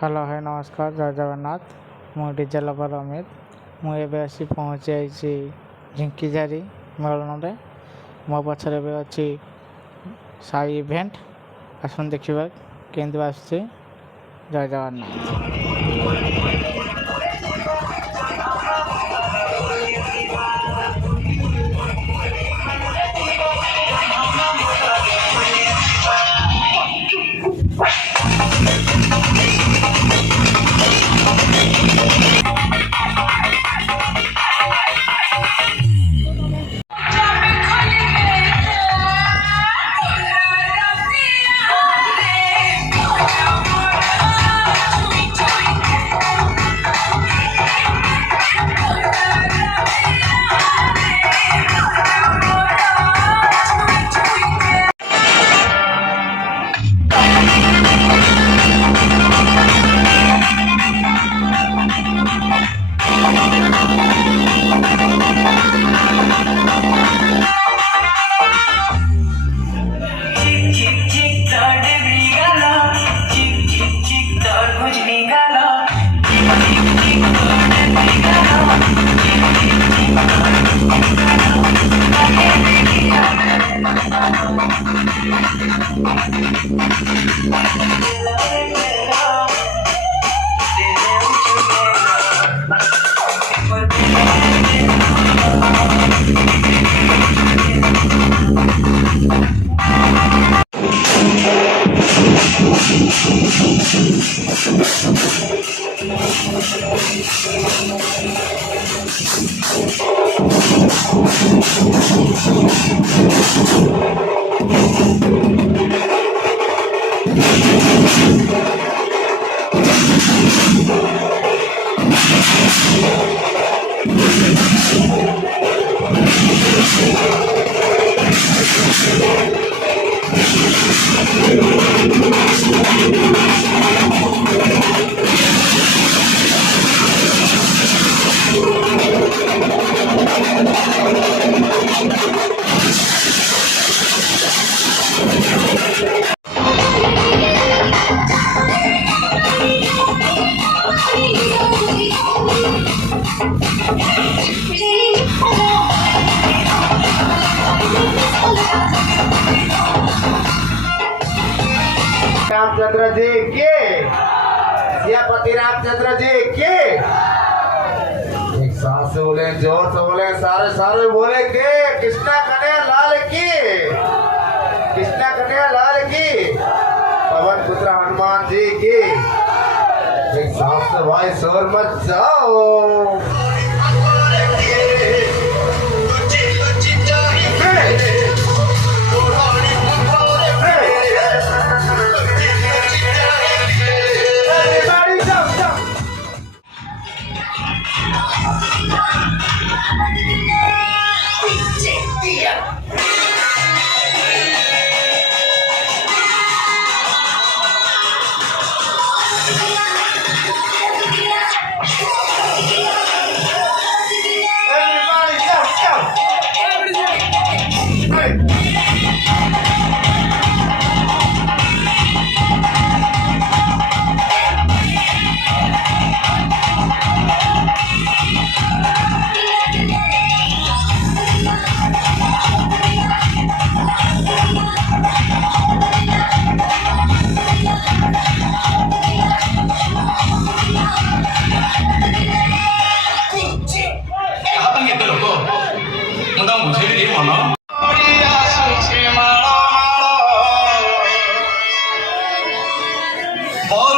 Hello है नमस्कार जय जगन्नाथ मु डीजे लवर अमित मुझे आसी पहुँची जाइए झिंकीझारी मेलन में मो पचर अच्छी साई इभेंट आसन देखा केंद्र आसुचे जय जगन्नाथ। रामचंद्र जी के सियापति रामचंद्र जी के एक साथ से बोले जोर से बोले सारे सारे बोले के कृष्णा कन्हैया लाल की कृष्णा कन्हैया लाल की पवन पुत्र हनुमान जी की एक साथ से भाई शोर मत जाओ। और